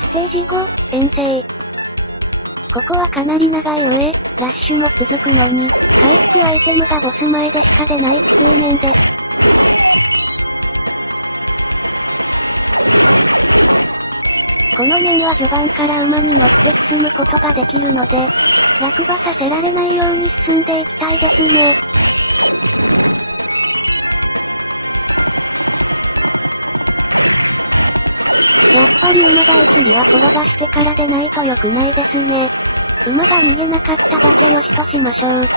ステージ5、遠征。ここはかなり長い上、ラッシュも続くのに、回復アイテムがボス前でしか出ないきつい面です。この面は序盤から馬に乗って進むことができるので、落馬させられないように進んでいきたいですね。やっぱり馬大切りは転がしてからでないと良くないですね。馬が逃げなかっただけよしとしましょう。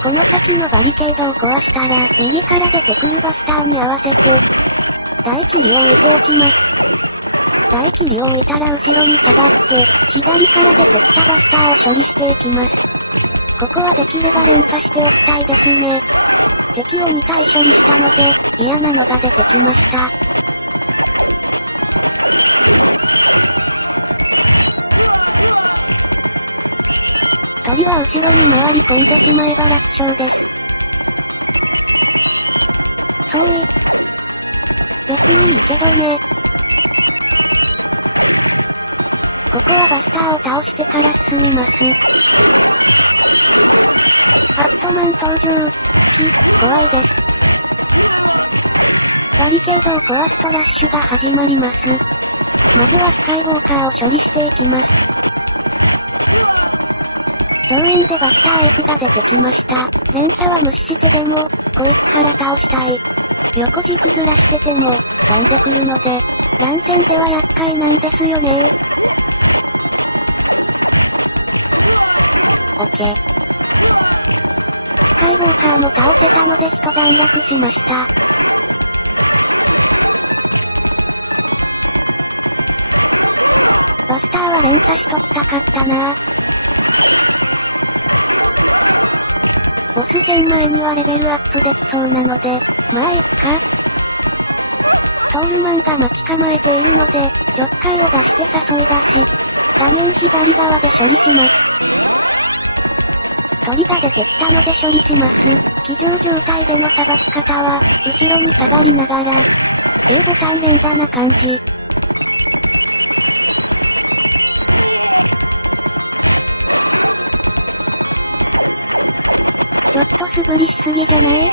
この先のバリケードを壊したら、右から出てくるバスターに合わせて、大切りを置いておきます。大切りを置いたら後ろに下がって、左から出てきたバスターを処理していきます。ここはできれば連鎖しておきたいですね。敵を2体処理したので、嫌なのが出てきました。鳥は後ろに回り込んでしまえば楽勝です。そう別にいいけどね。ここはバスターを倒してから進みます。ファットマン登場。怖いです。バリケードを壊すとラッシュが始まります。まずはスカイウォーカーを処理していきます。増援でバスター F が出てきました。連鎖は無視してでも、こいつから倒したい。横軸ずらしてても、飛んでくるので、乱戦では厄介なんですよねオッケー。スカイウォーカーも倒せたので一段落しました。バスターは連鎖しときたかったなぁ。ボス戦前にはレベルアップできそうなので、まあいっか。トールマンが待ち構えているので、ちょっかいを出して誘い出し、画面左側で処理します。鳥が出てきたので処理します。騎乗状態でのさばき方は、後ろに下がりながら、A ボタン連打な感じ。ちょっと素振りしすぎじゃない？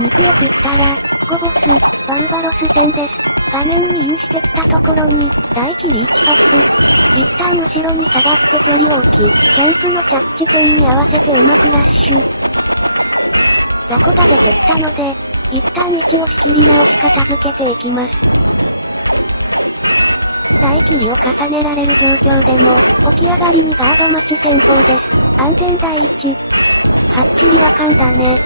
肉を食ったら、5ボス、バルバロス戦です。画面にインしてきたところに、大切り1発。一旦後ろに下がって距離を置き、ジャンプの着地点に合わせてうまくラッシュ。雑魚が出てきたので、一旦位置を仕切り直し片付けていきます。大切りを重ねられる状況でも、起き上がりにガード待ち先行です。安全第一。はっきりわかんだね。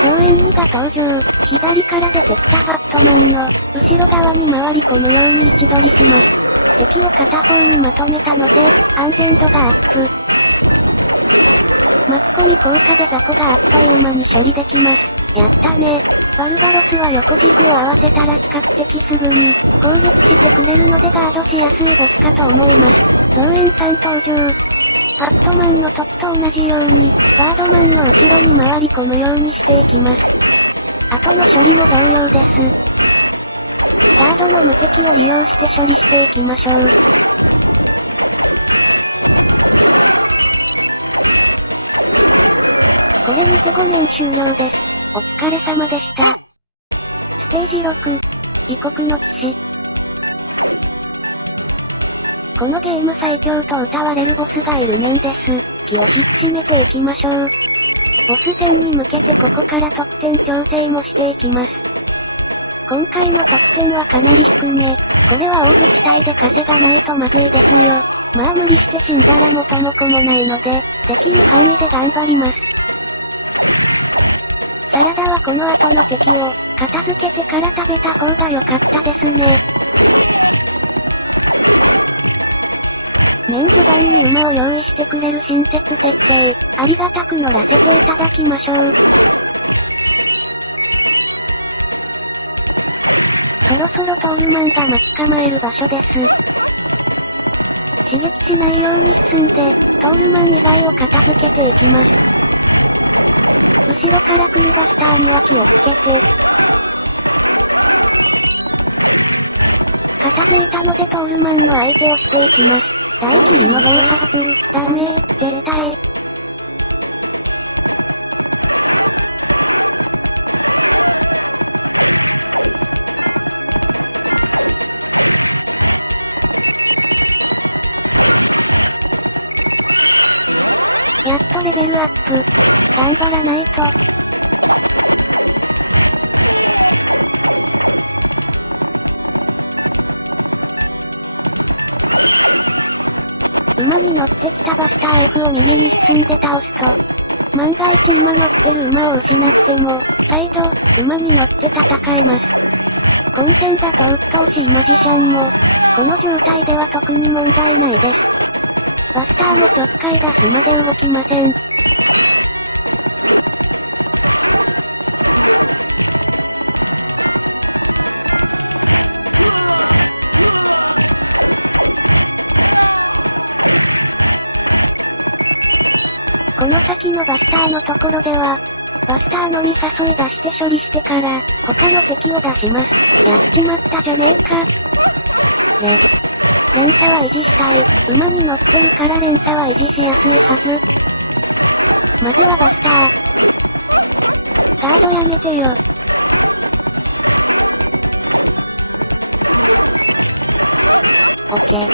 増援2が登場。左から出てきたファットマンの、後ろ側に回り込むように位置取りします。敵を片方にまとめたので、安全度がアップ。巻き込み効果で雑魚があっという間に処理できます。やったね。バルバロスは横軸を合わせたら比較的すぐに攻撃してくれるのでガードしやすいボスかと思います。増援3登場。ファットマンの時と同じように、バードマンの後ろに回り込むようにしていきます。後の処理も同様です。ガードの無敵を利用して処理していきましょう。これにて5面終了です。お疲れ様でした。ステージ6、異国の騎士。このゲーム最強と謳われるボスがいる面です。気を引き締めていきましょう。ボス戦に向けてここから得点調整もしていきます。今回の得点はかなり低め。これは大武器帯で稼がないとまずいですよ。まあ無理して死んだら元も子もないので、できる範囲で頑張ります。サラダはこの後の敵を、片付けてから食べた方が良かったですね。面序盤に馬を用意してくれる親切設定、ありがたく乗らせていただきましょう。そろそろトールマンが待ち構える場所です。刺激しないように進んで、トールマン以外を片付けていきます。後ろから来るバスターには気をつけて。片付いたのでトールマンの相手をしていきます。大切りの暴発、ダメ、絶対。やっとレベルアップ。頑張らないと。馬に乗ってきたバスター F を右に進んで倒すと、万が一今乗ってる馬を失っても、再度、馬に乗って戦えます。本戦だと鬱陶しいマジシャンも、この状態では特に問題ないです。バスターもちょっかい出すまで動きません。この先のバスターのところでは、バスターのみ誘い出して処理してから、他の敵を出します。やっちまったじゃねえか。連鎖は維持したい。馬に乗ってるから連鎖は維持しやすいはず。まずはバスター。ガードやめてよ。オッケー。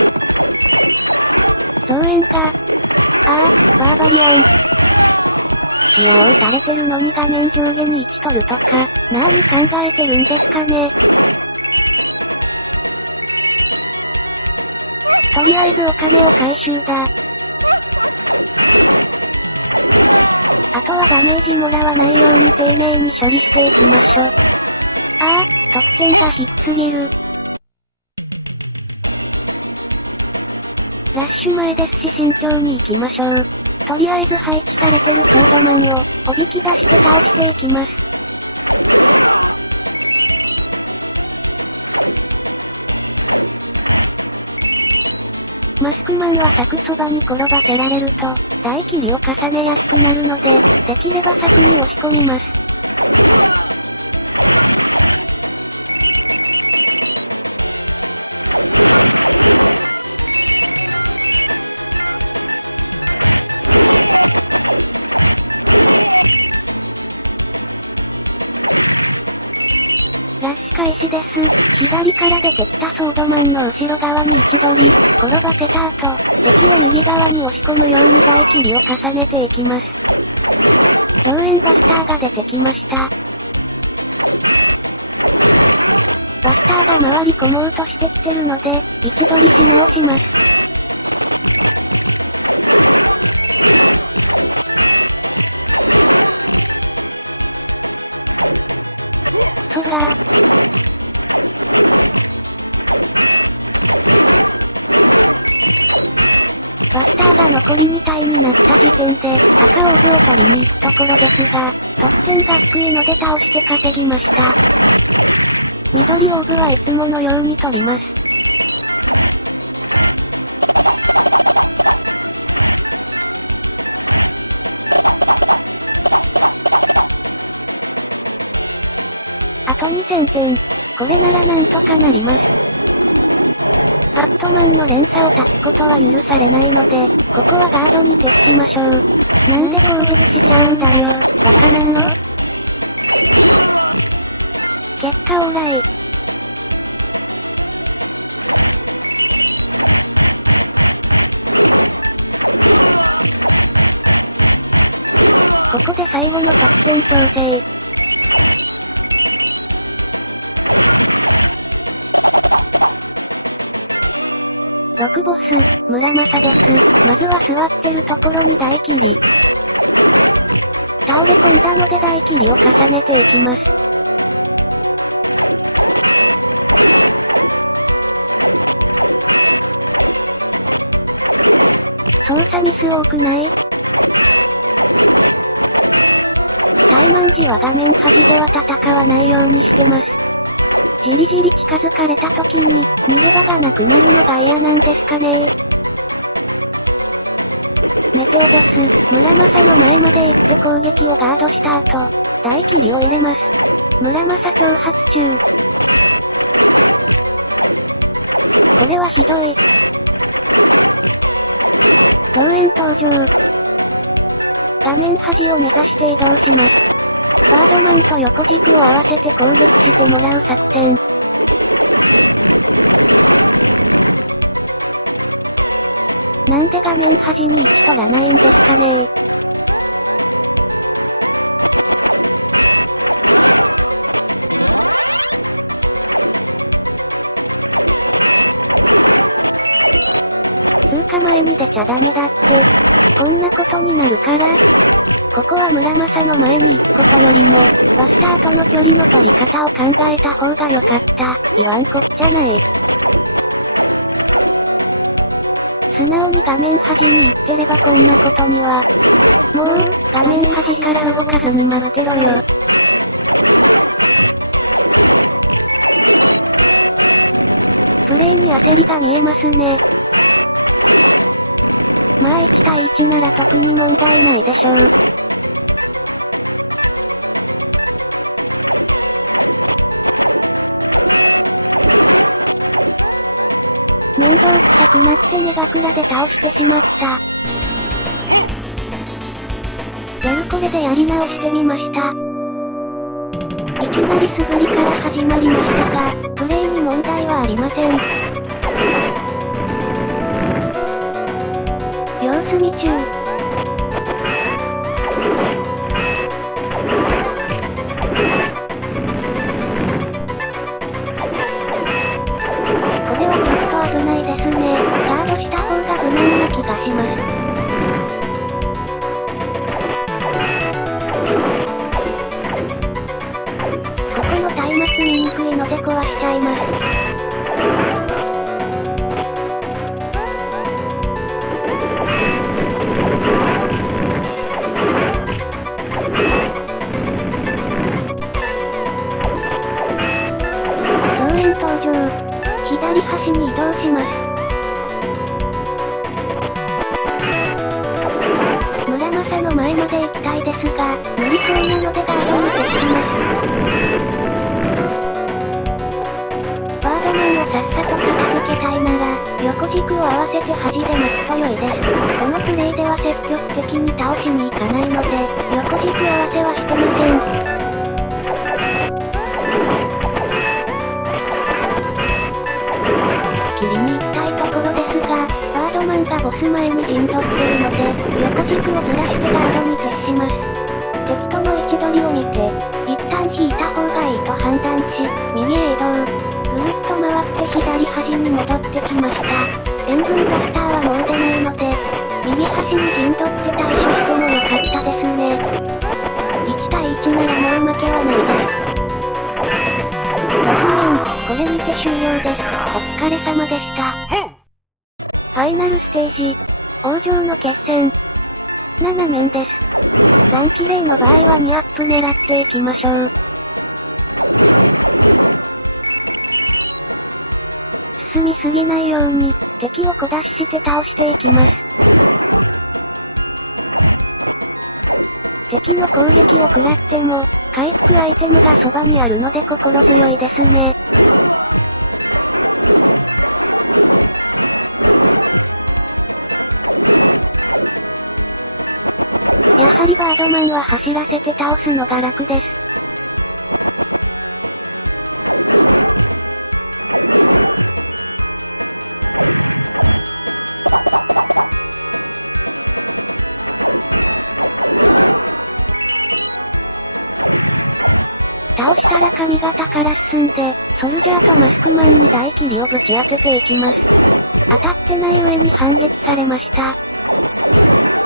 増援が。バーバリアン。ギアを打たれてるのに画面上下に1取るとか、何考えてるんですかね。とりあえずお金を回収だ。あとはダメージもらわないように丁寧に処理していきましょ。得点が低すぎる。ラッシュ前ですし慎重に行きましょう。とりあえず廃棄されてるソードマンを、おびき出して倒していきます。マスクマンは柵そばに転ばせられると、大切りを重ねやすくなるので、できれば柵に押し込みます。ラッシュ開始です。左から出てきたソードマンの後ろ側に位置取り、転ばせた後、敵を右側に押し込むように大切りを重ねていきます。増援バスターが出てきました。バスターが回り込もうとしてきてるので、位置取りし直します。バスターが残り2体になった時点で、赤オーブを取りに行くところですが、得点が低いので倒して稼ぎました。緑オーブはいつものように取ります。あと2000点。これならなんとかなります。ファットマンの連鎖を断つことは許されないので、ここはガードに徹しましょう。なんで攻撃しちゃうんだよ、バカなの？結果オーライ。ここで最後の得点調整。6ボス、村正です。まずは座ってるところに大切り。倒れ込んだので大切りを重ねていきます。操作ミス多くない？怠慢時は画面端では戦わないようにしてます。じりじり近づかれた時に、逃げ場がなくなるのが嫌なんですかねネテオです。村正の前まで行って攻撃をガードした後、大切りを入れます。村正挑発中。これはひどい。増援登場。画面端を目指して移動します。バードマンと横軸を合わせて攻撃してもらう作戦。なんで画面端に位置取らないんですかね通過前に出ちゃダメだって。こんなことになるから。ここは村正の前に行くことよりも、バスターとの距離の取り方を考えた方が良かった。言わんこっちゃない。素直に画面端に行ってればこんなことには。もう、画面端から動かずに待ってろよ。プレイに焦りが見えますね。まあ1対1なら特に問題ないでしょう。面倒くさくなってメガクラで倒してしまった。これでやり直してみました。いきなり素振りから始まりましたが、プレイに問題はありません。様子見中。これはちょっと危ないですね。ガードした方が無難な気がします。ここの松明見にくいので壊しちゃいます。増援登場。左端に移動します。村正の前まで行きたいですが、無理そうなのでガードに徹します。バードマンをさっさと片付けたいなら、横軸を合わせて端で待つと良いです。このプレイでは積極的に倒しに行かないので、横軸合わせはしてません。切りに行きたいところですが、バードマンがボス前に陣取ってるので、横軸をずらしてガードに徹します。敵との位置取りを見て、一旦引いた方がいいと判断し、右へ移動。ぐるっと回って左端に戻ってきました。塩分バスターはもう出ないので、右端に陣取って対処してもよかったですね。1対1ならもう負けはないです。これにて終了です。お疲れ様でした。ファイナルステージ。王城の決戦。7面です。ランキレイの場合は2アップ狙っていきましょう。進みすぎないように、敵を小出しして倒していきます。敵の攻撃を食らっても、回復アイテムがそばにあるので心強いですね。やはりバードマンは走らせて倒すのが楽です。倒したら髪型から進んで、ソルジャーとマスクマンに大切りをぶち当てていきます。当たってない上に反撃されました。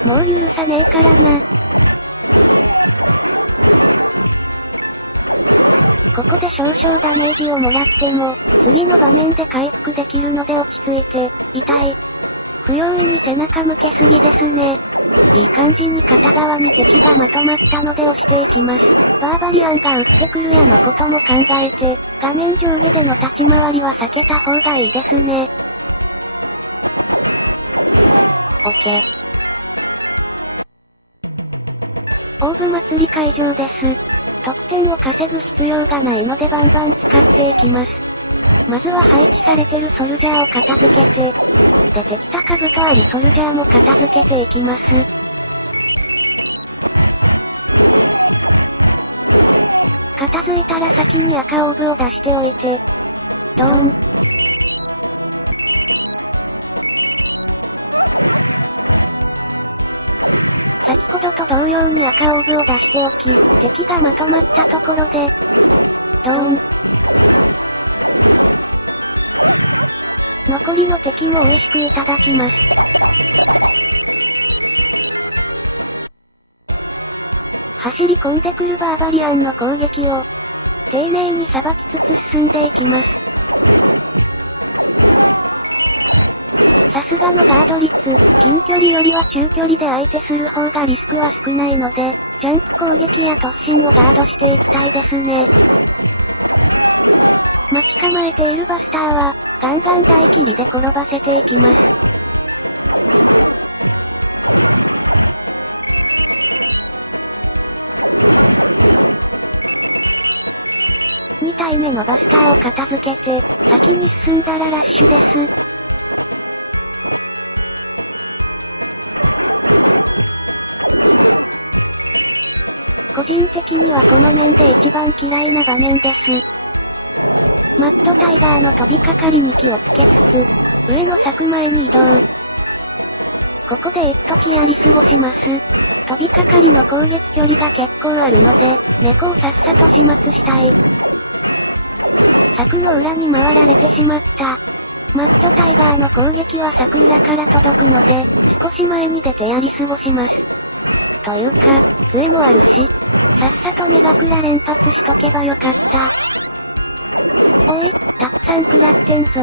もう許さねえからな。ここで少々ダメージをもらっても、次の場面で回復できるので落ち着いて、痛い。不用意に背中向けすぎですね。いい感じに片側に敵がまとまったので押していきます。バーバリアンが撃ってくるやのことも考えて、画面上下での立ち回りは避けた方がいいですね。OK。オーブ祭り会場です。得点を稼ぐ必要がないのでバンバン使っていきます。まずは配置されてるソルジャーを片付けて、出てきた兜ありソルジャーも片付けていきます。片付いたら先に赤オーブを出しておいて、ドーン。先ほどと同様に赤オーブを出しておき、敵がまとまったところで、ドーン。残りの敵も美味しくいただきます。走り込んでくるバーバリアンの攻撃を、丁寧にさばきつつ進んでいきます。さすがのガード率、近距離よりは中距離で相手する方がリスクは少ないので、ジャンプ攻撃や突進をガードしていきたいですね。待ち構えているバスターは、ガンガン大切りで転ばせていきます。2体目のバスターを片付けて、先に進んだらラッシュです。個人的にはこの面で一番嫌いな場面です。マッドタイガーの飛びかかりに気をつけつつ、上の柵前に移動。ここで一時やり過ごします。飛びかかりの攻撃距離が結構あるので、猫をさっさと始末したい。柵の裏に回られてしまった。マッドタイガーの攻撃は柵裏から届くので、少し前に出てやり過ごします。というか、杖もあるし、さっさとメガクラ連発しとけばよかった。おい、たくさん食らってんぞ。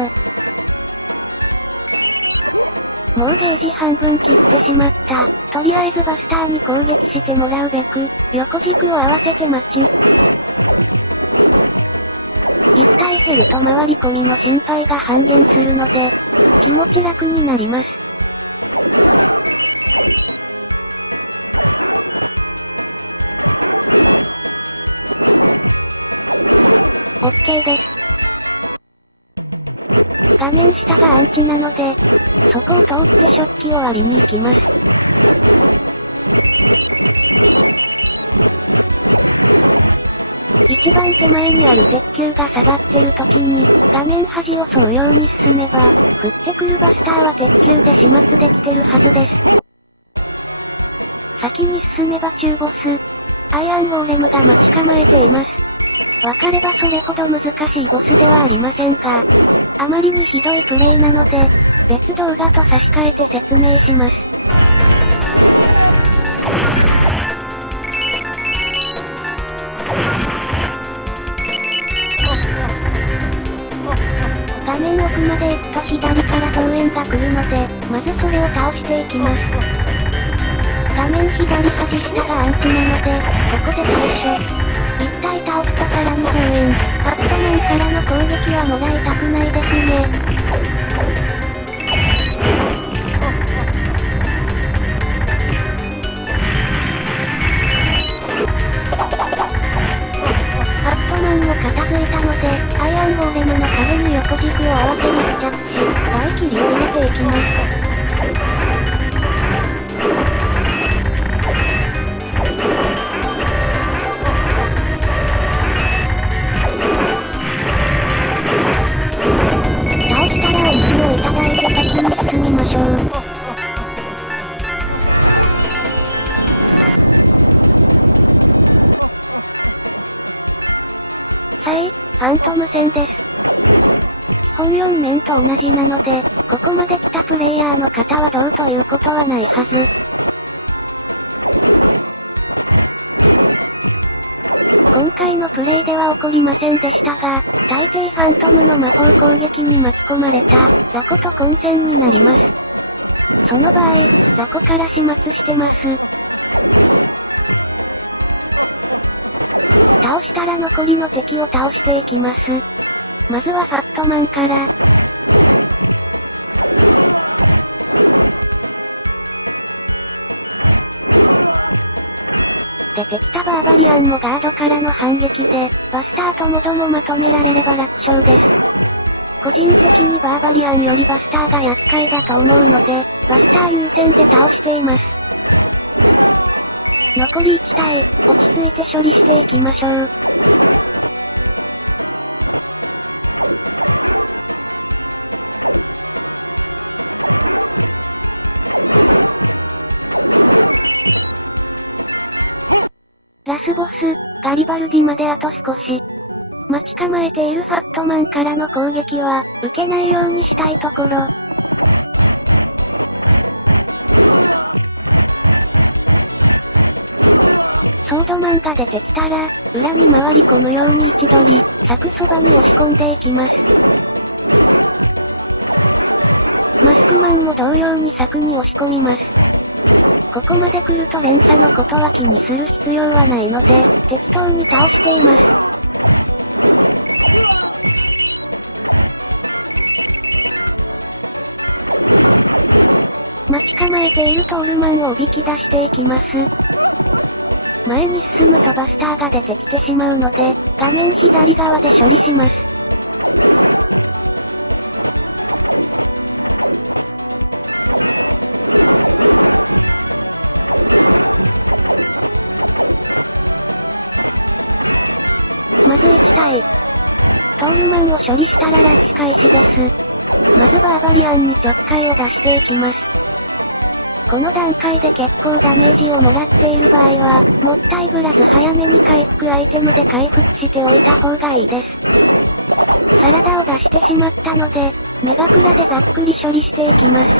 もうゲージ半分切ってしまった。とりあえずバスターに攻撃してもらうべく、横軸を合わせて待ち。一体減ると回り込みの心配が半減するので、気持ち楽になります。OK です。画面下がアンチなので、そこを通って食器を割りに行きます。一番手前にある鉄球が下がってる時に、画面端を沿うように進めば、降ってくるバスターは鉄球で始末できてるはずです。先に進めば中ボス、アイアンゴーレムが待ち構えています。わかればそれほど難しいボスではありませんが、あまりにひどいプレイなので、別動画と差し替えて説明します。画面奥まで行くと左から桃園が来るので、まずそれを倒していきます。画面左端下がアンチなので、ここで対処。一体倒すとさらに桃園。バットマンからの攻撃はもらいたくないですね。バットマンも片付いたので、アイアンゴーレムの壁に横軸を合わせに着地、大切りを入れていきます。ファントム戦です。基本4面と同じなので、ここまで来たプレイヤーの方はどうということはないはず。今回のプレイでは起こりませんでしたが、大抵ファントムの魔法攻撃に巻き込まれた、雑魚と混戦になります。その場合、雑魚から始末してます。倒したら残りの敵を倒していきます。まずはファットマンから。出てきたバーバリアンもガードからの反撃で、バスターともどもまとめられれば楽勝です。個人的にバーバリアンよりバスターが厄介だと思うので、バスター優先で倒しています。残り1体、落ち着いて処理していきましょう。ラスボス、ガリバルディまであと少し。待ち構えているファットマンからの攻撃は、受けないようにしたいところ。ソードマンが出てきたら、裏に回り込むように位置取り、柵そばに押し込んでいきます。マスクマンも同様に柵に押し込みます。ここまで来ると連鎖のことは気にする必要はないので、適当に倒しています。待ち構えているトールマンをおびき出していきます。前に進むとバスターが出てきてしまうので、画面左側で処理します。まず1体。トールマンを処理したらラッシュ開始です。まずバーバリアンにちょっかいを出していきます。この段階で結構ダメージをもらっている場合は、もったいぶらず早めに回復アイテムで回復しておいた方がいいです。サラダを出してしまったので、メガクラでざっくり処理していきます。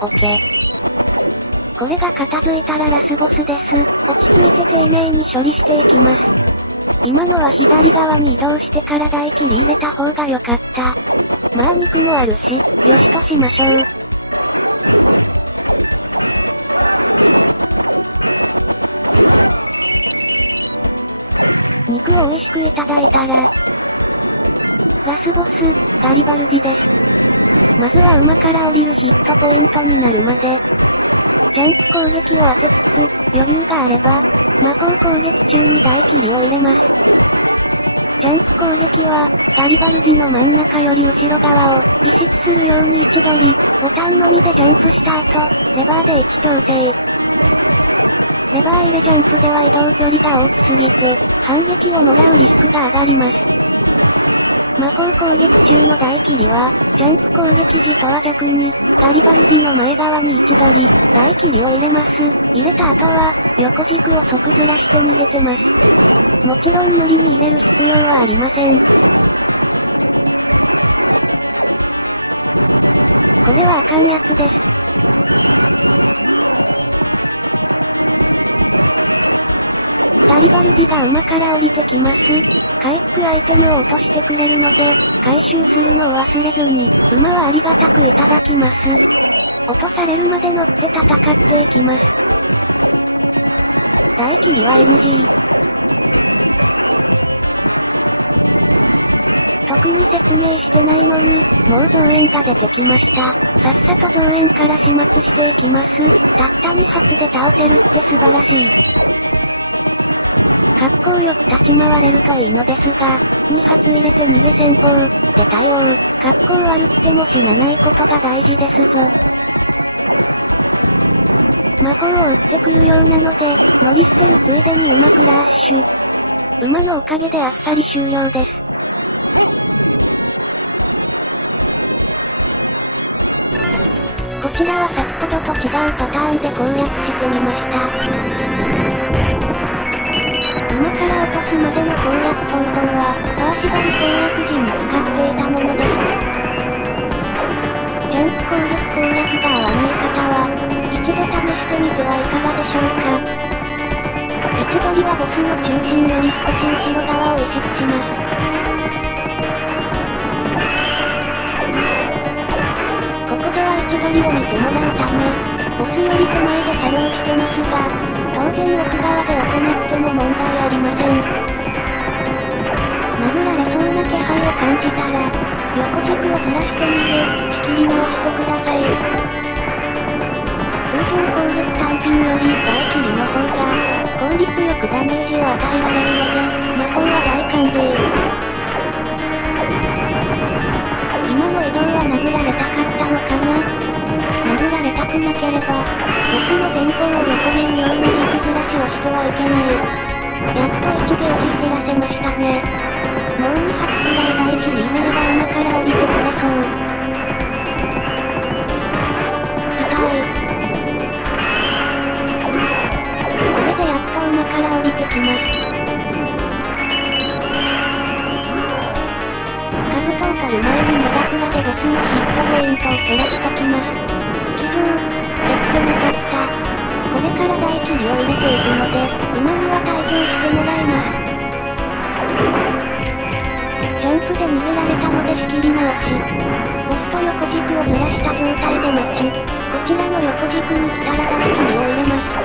OK。これが片付いたらラスボスです。落ち着いて丁寧に処理していきます。今のは左側に移動してから台切り入れた方が良かった。まあ肉もあるし、よしとしましょう。肉を美味しくいただいたら、ラスボス、ガリバルディです。まずは馬から降りるヒットポイントになるまで、ジャンプ攻撃を当てつつ、余裕があれば、魔法攻撃中に台切りを入れます。ジャンプ攻撃は、ガリバルディの真ん中より後ろ側を意識するように位置取り、ボタンのみでジャンプした後、レバーで位置調整。レバー入れジャンプでは移動距離が大きすぎて、反撃をもらうリスクが上がります。魔法攻撃中の台切りは、ジャンプ攻撃時とは逆に、ガリバルディの前側に位置取り、台切りを入れます。入れた後は、横軸を即ずらして逃げてます。もちろん無理に入れる必要はありません。これはあかんやつです。ガリバルディが馬から降りてきます。回復アイテムを落としてくれるので、回収するのを忘れずに、馬はありがたくいただきます。落とされるまで乗って戦っていきます。台切りは NG。特に説明してないのに、もう増援が出てきました。さっさと増援から始末していきます。たった2発で倒せるって素晴らしい。格好よく立ち回れるといいのですが、2発入れて逃げ先行、で対応、格好悪くても死なないことが大事ですぞ。魔法を打ってくるようなので、乗り捨てるついでに馬クラッシュ。馬のおかげであっさり終了です。こちらは先ほどと違うパターンで攻略してみました。馬から落とすまでの攻略方法は、川縛り攻略時に使っていたものです。ジャンプ攻略が合わない方は、一度試してみてはいかがでしょうか。位置取りはボスの中心より少し後ろ側を意識します。では位置取りを見てもらうため、ボスより手前で作業してますが、当然奥側で行っても問題ありません。殴られそうな気配を感じたら、横軸をずらしてみて、仕切り直してください。通常攻撃単品より大切りの方が、効率よくダメージを与えられるので、魔法は大歓迎。今の移動は殴られたかったのかな？殴られたくなければ、ボスの前方を横切るような軸ずらしをしてはいけない。やっと一芸を知らせましたね。もう2発くらい大地に入れれば馬から降りてくれそう。痛い。これでやっと馬から降りてきます。カブトを取る前にメガクラでボスのヒットポイントを減らしときます。騎乗、できてなかった。これから大地にを入れていくので、馬には退場してもらいます。ジャンプで逃げられたので仕切り直し。ボスと横軸をずらした状態で待ち、こちらの横軸に来たら大地にを入れます。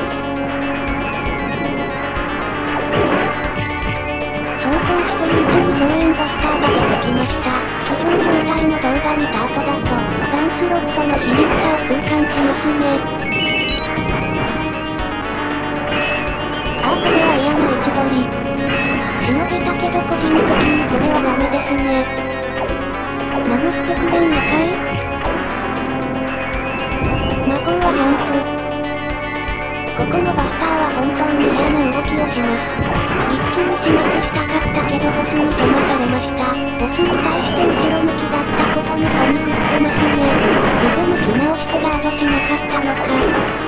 走行しているうちに増援バスターが出てきました。騎乗状態の動画見た後だと、ランスロットの非力さを痛感しますね。これは嫌な位置取り。しのげたけど個人的にこれはダメですね。殴ってくれんのかい？魔法はジャンプ。ここのバスターは本当に嫌な動きをします。一気に始末したかったけどボスに邪魔されました。ボスに対して後ろ向きだったことにパニクってますね。腕向き直してガードしなかったのか。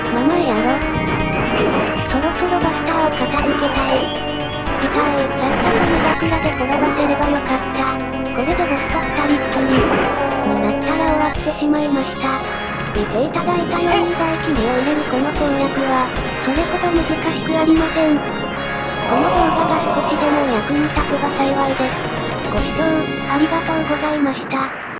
ママやろ。そろそろバスターを片付けたい。痛い、さっさとメガクラで転ばせればよかった。これでボスと二人っきりになったら終わってしまいました。見ていただいたように大切りを入れるこの攻略は、それほど難しくありません。この動画が少しでも役に立てば幸いです。ご視聴、ありがとうございました。